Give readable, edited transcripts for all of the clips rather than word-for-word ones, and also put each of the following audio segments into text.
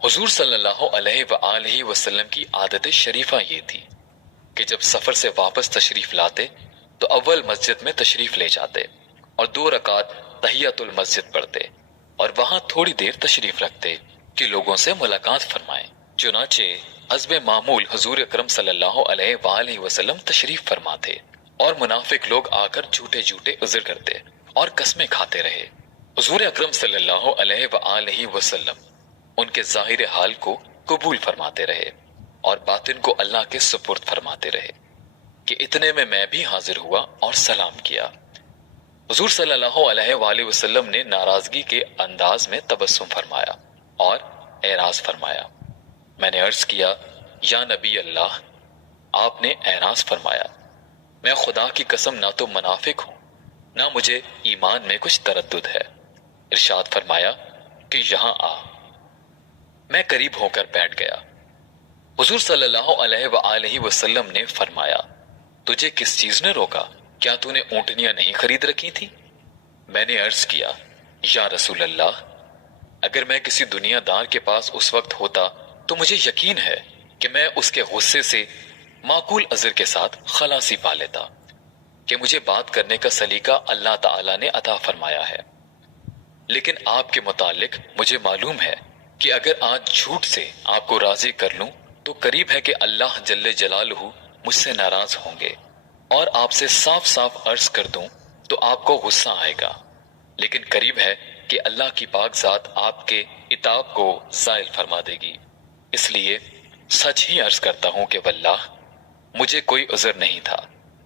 حضور صلی اللہ علیہ وآلہ وسلم کی عادت شریفہ یہ تھی کہ جب سفر سے واپس تشریف لاتے تو اول مسجد میں تشریف لے جاتے اور 2 رکعت تحیۃ المسجد پڑھتے اور وہاں تھوڑی دیر تشریف رکھتے کہ لوگوں سے ملاقات فرمائیں۔ چنانچہ حسب معمول حضور اکرم صلی اللہ علیہ وآلہ وسلم تشریف فرما تھے اور منافق لوگ آ کر جھوٹے جھوٹے عذر کرتے اور قسمیں کھاتے رہے۔ حضور اکرم صلی اللہ علیہ وآلہ وسلم ان کے ظاہر حال کو قبول فرماتے رہے اور باطن کو اللہ کے سپرد فرماتے رہے کہ اتنے میں بھی حاضر ہوا اور سلام کیا۔ حضور صلی اللہ علیہ وآلہ وسلم نے ناراضگی کے انداز میں تبسم فرمایا اور اعراض فرمایا۔ میں نے عرض کیا، یا نبی اللہ، آپ نے اعراض فرمایا، میں خدا کی قسم نہ تو منافق ہوں نہ مجھے ایمان میں کچھ تردد ہے۔ ارشاد فرمایا کہ یہاں آ۔ میں قریب ہو کر بیٹھ گیا۔ حضور صلی اللہ علیہ وآلہ وسلم نے فرمایا، تجھے کس چیز نے روکا؟ کیا تو نے اونٹنیاں نہیں خرید رکھی تھی؟ میں نے عرض کیا، یا رسول اللہ، اگر میں کسی دنیا دار کے پاس اس وقت ہوتا تو مجھے یقین ہے کہ میں اس کے غصے سے معقول عذر کے ساتھ خلاصی پا لیتا کہ مجھے بات کرنے کا سلیقہ اللہ تعالیٰ نے عطا فرمایا ہے، لیکن آپ کے متعلق مجھے معلوم ہے کہ اگر آج جھوٹ سے آپ کو راضی کر لوں تو قریب ہے کہ اللہ جل جلالہ مجھ سے ناراض ہوں گے، اور آپ سے صاف صاف عرض کر دوں تو آپ کو غصہ آئے گا، لیکن قریب ہے کہ اللہ کی پاک ذات آپ کے عتاب کو زائل فرما دے گی۔ اس لیے سچ ہی عرض کرتا ہوں کہ واللہ مجھے کوئی عذر نہیں تھا،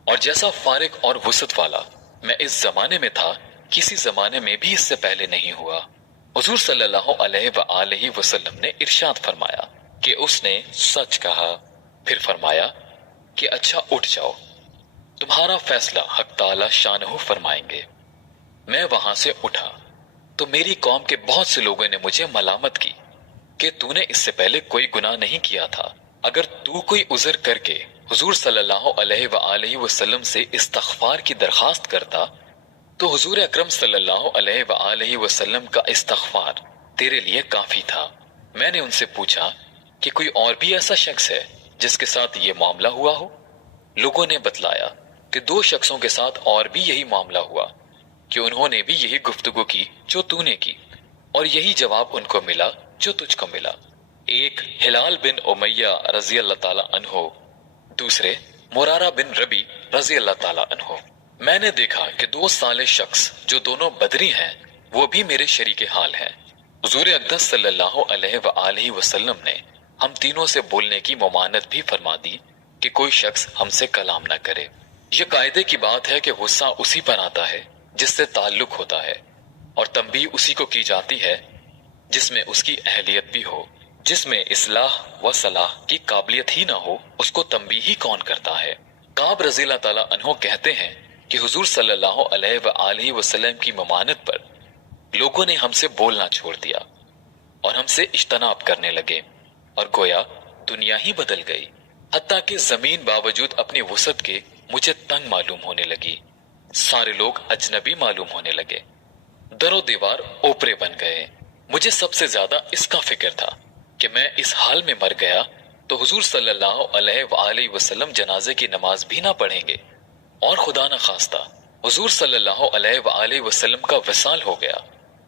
اور جیسا فارغ اور وسعت والا میں اس زمانے میں تھا کسی زمانے میں بھی اس سے پہلے نہیں ہوا۔ حضور صلی اللہ علیہ وآلہ وسلم نے ارشاد فرمایا کہ اس نے سچ کہا۔ پھر فرمایا کہ اچھا اٹھ جاؤ، تمہارا فیصلہ حق تعالی شانہ فرمائیں گے۔ میں وہاں سے اٹھا تو میری قوم کے بہت سے لوگوں نے مجھے ملامت کی کہ تو نے اس سے پہلے کوئی گناہ نہیں کیا تھا، اگر تو کوئی عذر کر کے حضور صلی اللہ علیہ وآلہ وسلم سے استغفار کی درخواست کرتا تو حضور اکرم صلی اللہ علیہ وآلہ وسلم کا استغفار تیرے لیے کافی تھا۔ میں نے ان سے پوچھا کہ کوئی اور بھی ایسا شخص ہے جس کے ساتھ یہ معاملہ ہوا ہو؟ لوگوں نے بتلایا کہ 2 شخصوں کے ساتھ اور بھی یہی معاملہ ہوا کہ انہوں نے بھی یہی گفتگو کی جو تو نے کی، اور یہی جواب ان کو ملا جو تجھ کو ملا۔ ایک ہلال بن امیہ رضی اللہ تعالی عنہ، دوسرے مرارہ بن ربی رضی اللہ تعالی عنہ۔ میں نے دیکھا کہ 2 صالح شخص جو دونوں بدری ہیں وہ بھی میرے شریک حال ہیں۔ حضور اقدس صلی اللہ علیہ وآلہ وسلم نے ہم تینوں سے بولنے کی ممانعت بھی فرما دی کہ کوئی شخص ہم سے کلام نہ کرے۔ یہ قاعدے کی بات ہے کہ غصہ اسی پر آتا ہے جس سے تعلق ہوتا ہے، اور تنبیہ اسی کو کی جاتی ہے جس میں اس کی اہلیت بھی ہو۔ جس میں اصلاح و صلاح کی قابلیت ہی نہ ہو اس کو تنبیہ ہی کون کرتا ہے؟ کعب رضی اللہ تعالی عنہ کہتے ہیں کہ حضور صلی اللہ علیہ وآلہ وسلم کی ممانعت پر لوگوں نے ہم سے بولنا چھوڑ دیا اور ہم سے اجتناب کرنے لگے، اور گویا دنیا ہی بدل گئی، حتیٰ کہ زمین باوجود اپنی وسعت کے مجھے تنگ معلوم ہونے لگی، سارے لوگ اجنبی معلوم ہونے لگے، در و دیوار اوپرے بن گئے۔ مجھے سب سے زیادہ اس کا فکر تھا کہ میں اس حال میں مر گیا تو حضور صلی اللہ علیہ وآلہ وسلم جنازے کی نماز بھی نہ پڑھیں گے، اور خدا نہ خواستہ حضور صلی اللہ علیہ وآلہ وسلم کا وصال ہو گیا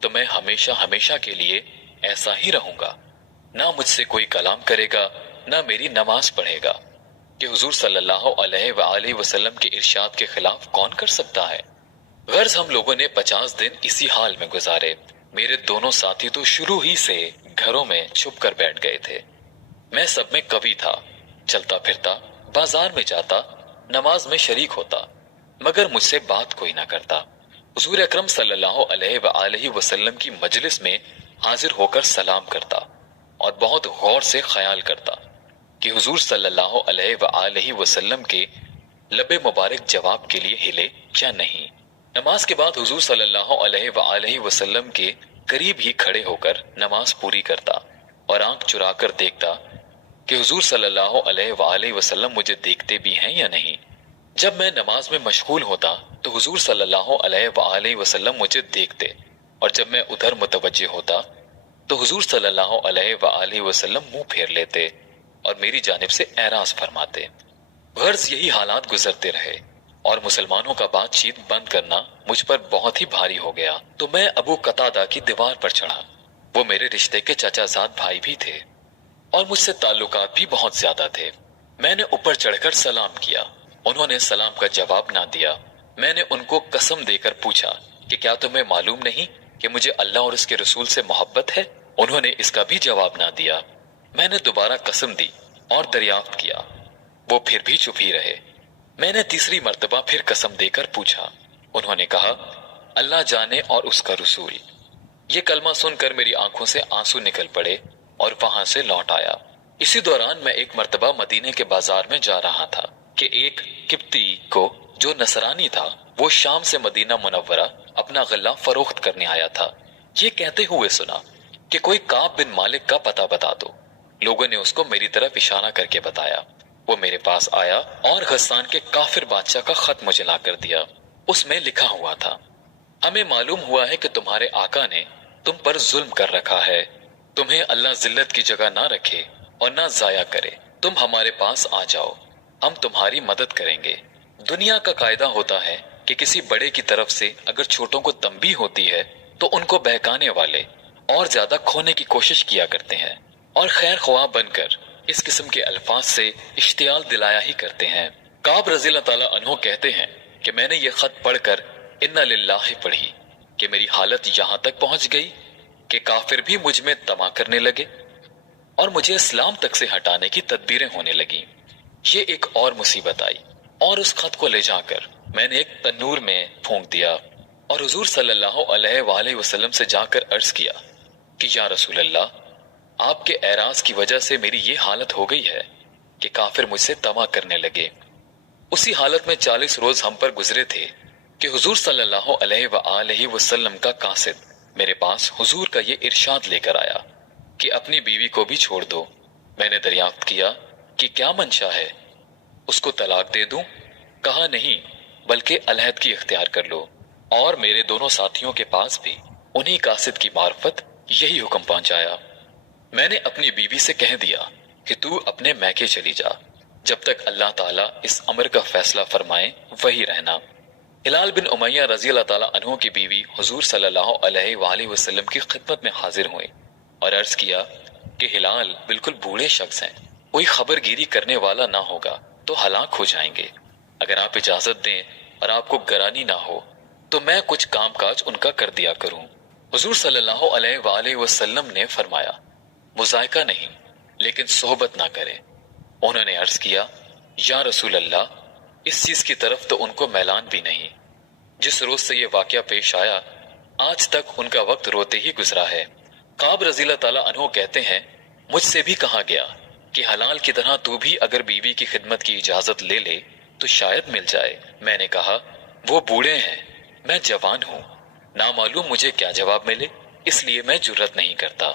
تو میں ہمیشہ ہمیشہ کے لیے ایسا ہی رہوں گا، نہ مجھ سے کوئی کلام کرے گا نہ میری نماز پڑھے گا، کہ حضور صلی اللہ علیہ وآلہ وسلم کے ارشاد کے خلاف کون کر سکتا ہے؟ غرض ہم لوگوں نے 50 دن اسی حال میں گزارے۔ میرے دونوں ساتھی تو شروع ہی سے گھروں میں چھپ کر بیٹھ گئے تھے، میں سب میں قوی تھا، چلتا پھرتا، بازار میں جاتا، نماز میں شریک ہوتا، مگر مجھ سے بات کوئی نہ کرتا۔ حضور اکرم صلی اللہ علیہ وآلہ وسلم کی مجلس میں حاضر ہو کر سلام کرتا اور بہت غور سے خیال کرتا کہ حضور صلی اللہ علیہ وآلہ وسلم کے لب مبارک جواب کے لیے ہلے یا نہیں۔ نماز کے بعد حضور صلی اللہ علیہ وآلہ وسلم کے قریب ہی کھڑے ہو کر نماز پوری کرتا اور آنکھ چرا کر دیکھتا کہ حضور صلی اللہ علیہ وآلہ وسلم مجھے دیکھتے بھی ہیں یا نہیں۔ جب میں نماز میں مشغول ہوتا تو حضور صلی اللہ علیہ وآلہ وسلم مجھے دیکھتے، اور جب میں ادھر متوجہ ہوتا تو حضور صلی اللہ علیہ وآلہ وسلم منہ پھیر لیتے اور میری جانب سے اعراض فرماتے۔ غرض یہی حالات گزرتے رہے اور مسلمانوں کا بات چیت بند کرنا مجھ پر بہت ہی بھاری ہو گیا، تو میں ابو قتادہ کی دیوار پر چڑھا۔ وہ میرے رشتے کے چچا زاد بھائی بھی تھے اور مجھ سے تعلقات بھی بہت زیادہ تھے۔ میں نے اوپر چڑھ کر سلام کیا، انہوں نے سلام کا جواب نہ دیا۔ میں نے ان کو قسم دے کر پوچھا کہ کیا تمہیں معلوم نہیں کہ مجھے اللہ اور اس کے رسول سے محبت ہے؟ انہوں نے اس کا بھی جواب نہ دیا۔ میں نے دوبارہ قسم دی اور دریافت کیا، وہ پھر بھی چپ ہی رہے۔ میں نے تیسری مرتبہ پھر قسم دے کر پوچھا، انہوں نے کہا اللہ جانے اور اس کا رسول۔ یہ کلمہ سن کر میری آنکھوں سے آنسو نکل پڑے اور وہاں سے لوٹ آیا۔ اسی دوران میں ایک مرتبہ مدینے کے بازار میں جا رہا تھا کہ ایک قبطی کو جو نصرانی تھا وہ شام سے مدینہ منورہ اپنا غلہ فروخت کرنے آیا تھا۔ یہ کہتے ہوئے سنا کہ کوئی کعب بن مالک کا پتہ بتا دو۔ لوگوں نے اس کو میری طرف اشارہ کر کے بتایا۔ وہ میرے پاس آیا اور غسان کے کافر بادشاہ کا خط مجھے لا کر دیا۔ اس میں لکھا ہوا تھا، ہمیں معلوم ہوا ہے کہ تمہارے آقا نے تم پر ظلم کر رکھا ہے، تمہیں اللہ ذلت کی جگہ نہ رکھے اور نہ ضائع کرے، تم ہمارے پاس آ جاؤ، ہم تمہاری مدد کریں گے۔ دنیا کا قاعدہ ہوتا ہے کہ کسی بڑے کی طرف سے اگر چھوٹوں کو تنبیہ ہوتی ہے تو ان کو بہکانے والے اور زیادہ کھونے کی کوشش کیا کرتے ہیں اور خیر خواہ بن کر اس قسم کے الفاظ سے اشتعال دلایا ہی کرتے ہیں۔ کعب رضی اللہ تعالیٰ عنہ کہتے ہیں کہ میں نے یہ خط پڑھ کر انا للہ پڑھی کہ میری حالت یہاں تک پہنچ گئی کہ کافر بھی مجھ میں طمع کرنے لگے اور مجھے اسلام تک سے ہٹانے کی تدبیریں ہونے لگیں۔ یہ ایک اور مصیبت آئی اور اس خط کو لے جا کر میں نے ایک تنور میں پھونک دیا اور حضور صلی اللہ علیہ وآلہ وسلم سے جا کر عرض کیا کہ یا رسول اللہ، آپ کے اعراض کی وجہ سے میری یہ حالت ہو گئی ہے کہ کافر مجھ سے طمع کرنے لگے۔ اسی حالت میں 40 روز ہم پر گزرے تھے کہ حضور صلی اللہ علیہ وآلہ وسلم کا قاصد میرے پاس حضور کا یہ ارشاد لے کر آیا کہ اپنی بیوی کو بھی چھوڑ دو۔ میں نے دریافت کیا کہ کیا منشا ہے، اس کو طلاق دے دوں؟ کہا نہیں، بلکہ علیحدگی اختیار کر لو۔ اور میرے دونوں ساتھیوں کے پاس بھی انہی قاصد کی معرفت یہی حکم پہنچایا۔ میں نے اپنی بیوی سے کہہ دیا کہ تو اپنے میکے چلی جا، جب تک اللہ تعالیٰ اس امر کا فیصلہ فرمائے وہی رہنا۔ ہلال بن امیہ رضی اللہ تعالیٰ عنہ کی بیوی حضور صلی اللہ علیہ وآلہ وسلم کی خدمت میں حاضر ہوئے اور عرض کیا کہ ہلال بالکل بوڑھے شخص ہیں، کوئی خبر گیری کرنے والا نہ ہوگا تو ہلاک ہو جائیں گے۔ اگر آپ اجازت دیں اور آپ کو گرانی نہ ہو تو میں کچھ کام کاج ان کا کر دیا کروں۔ حضور صلی اللہ علیہ وآلہ وسلم نے فرمایا مذائقہ نہیں لیکن صحبت نہ کرے۔ انہوں نے عرض کیا یا رسول اللہ، اس چیز کی طرف تو ان کو میلان بھی نہیں۔ جس روز سے یہ واقعہ پیش آیا آج تک ان کا وقت روتے ہی گزرا ہے۔ کعب رضی اللہ تعالیٰ عنہ کہتے ہیں مجھ سے بھی کہا گیا کہ حلال کی طرح تو بھی اگر بیوی کی خدمت کی اجازت لے لے تو شاید مل جائے۔ میں نے کہا وہ بوڑھے ہیں، میں جوان ہوں، نامعلوم مجھے کیا جواب ملے، اس لیے میں جرت نہیں کرتا۔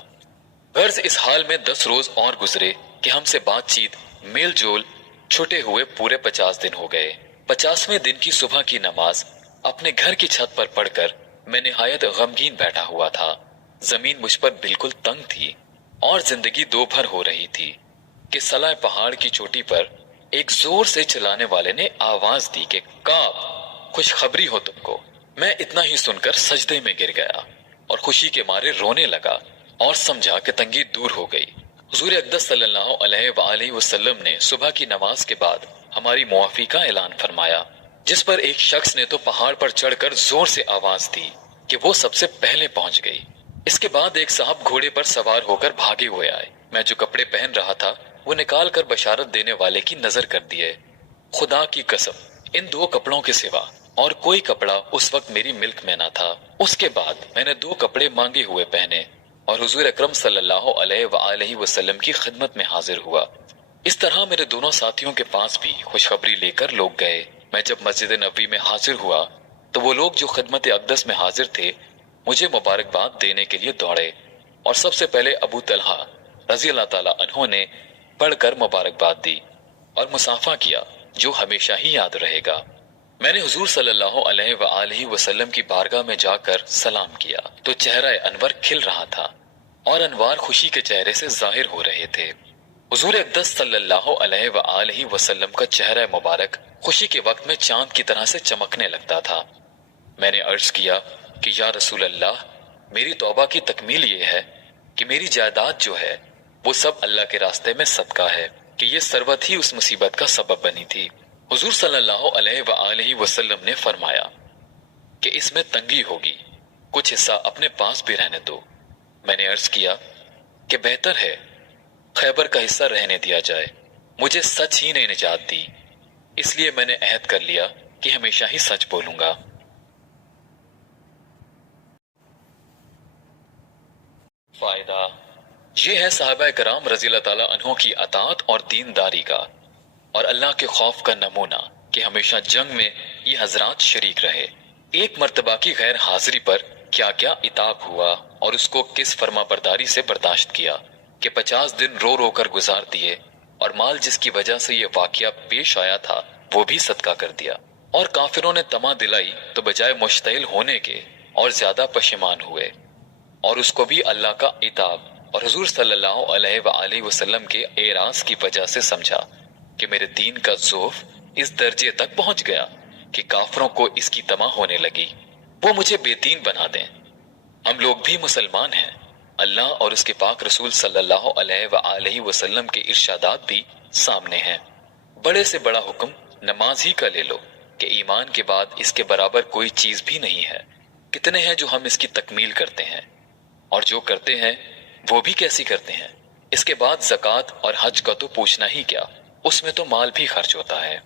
غرض اس حال میں 10 روز اور گزرے کہ ہم سے بات چیت میل جول چھٹے ہوئے پورے 50 دن ہو گئے۔ 50ویں دن کی صبح کی نماز اپنے گھر کی چھت پر پڑھ کر میں نہایت غمگین بیٹھا ہوا تھا۔ زمین مجھ پر بالکل تنگ تھی اور زندگی دو بھر ہو رہی تھی کہ سلائے پہاڑ کی چوٹی پر ایک زور سے چلانے والے نے آواز دی کہ کعب، خوشخبری ہو تم کو۔ میں اتنا ہی سن کر سجدے میں گر گیا اور خوشی کے مارے رونے لگا اور سمجھا کہ تنگی دور ہو گئی۔ حضور اقدس صلی اللہ علیہ وآلہ وسلم نے صبح کی نماز کے بعد ہماری معافی کا اعلان فرمایا، جس پر ایک شخص نے تو پہاڑ پر چڑھ کر زور سے آواز دی کہ وہ سب سے پہلے پہنچ گئی۔ اس کے بعد ایک صاحب گھوڑے پر سوار ہو کر بھاگے ہوئے آئے۔ میں جو کپڑے پہن رہا تھا وہ نکال کر بشارت دینے والے کی نظر کر دیے۔ خدا کی قسم ان 2 کپڑوں کے سوا اور کوئی کپڑا اس وقت میری ملک میں نہ تھا۔ اس کے بعد میں نے 2 کپڑے مانگے ہوئے پہنے اور حضور اکرم صلی اللہ علیہ وآلہ وسلم کی خدمت میں حاضر ہوا۔ اس طرح میرے دونوں ساتھیوں کے پاس بھی خوشخبری لے کر لوگ گئے۔ میں جب مسجد نبوی میں حاضر ہوا تو وہ لوگ جو خدمت اقدس میں حاضر تھے مجھے مبارکباد دینے کے لیے دوڑے اور سب سے پہلے ابو طلحہ رضی اللہ تعالیٰ عنہ نے پڑھ کر مبارکباد دی اور مصافحہ کیا جو ہمیشہ ہی یاد رہے گا۔ میں نے حضور صلی اللہ علیہ وآلہ وسلم کی بارگاہ میں جا کر سلام کیا تو چہرہ انور کھل رہا تھا۔ اور انوار خوشی کے چہرے سے ظاہر ہو رہے تھے۔ حضور اقدس صلی اللہ علیہ وآلہ وسلم کا چہرہ مبارک خوشی کے وقت میں چاند کی طرح سے چمکنے لگتا تھا۔ میں نے عرض کیا کہ یا رسول اللہ، میری توبہ کی تکمیل یہ ہے کہ میری جائیداد جو ہے وہ سب اللہ کے راستے میں صدقہ ہے کہ یہ ثروت ہی اس مصیبت کا سبب بنی تھی۔ حضور صلی اللہ علیہ وآلہ وسلم نے فرمایا کہ اس میں تنگی ہوگی، کچھ حصہ اپنے پاس بھی رہنے دو۔ میں نے عرض کیا کہ بہتر ہے خیبر کا حصہ رہنے دیا جائے، مجھے سچ ہی نے نجات دی، اس لیے میں نے عہد کر لیا کہ ہمیشہ ہی سچ بولوں گا۔ فائدہ یہ ہے صحابہ کرام رضی اللہ تعالیٰ عنہ کی اطاعت اور دینداری کا اور اللہ کے خوف کا نمونہ کہ ہمیشہ جنگ میں یہ حضرات شریک رہے۔ ایک مرتبہ کی غیر حاضری پر کیا کیا عتاب ہوا اور اس کو کس فرما برداری سے برداشت کیا کہ 50 دن رو رو کر گزار دیے، اور مال جس کی وجہ سے یہ واقعہ پیش آیا تھا وہ بھی صدقہ کر دیا، اور کافروں نے طمع دلائی تو بجائے مشتعل ہونے کے اور زیادہ پشیمان ہوئے، اور اس کو بھی اللہ کا عتاب اور حضور صلی اللہ علیہ وآلہ وسلم کے اعراض کی وجہ سے سمجھا کہ میرے دین کا ذوف اس درجے تک پہنچ گیا کہ کافروں کو اس کی طمع ہونے لگی، وہ مجھے بے دین بنا دیں۔ ہم لوگ بھی مسلمان ہیں، اللہ اور اس کے پاک رسول صلی اللہ علیہ وآلہ وسلم کے ارشادات بھی سامنے ہیں۔ بڑے سے بڑا حکم نماز ہی کا لے لو کہ ایمان کے بعد اس کے برابر کوئی چیز بھی نہیں ہے، کتنے ہیں جو ہم اس کی تکمیل کرتے ہیں، اور جو کرتے ہیں وہ بھی کیسی کرتے ہیں۔ اس کے بعد زکوٰۃ اور حج کا تو پوچھنا ہی کیا، اس میں تو مال بھی خرچ ہوتا ہے۔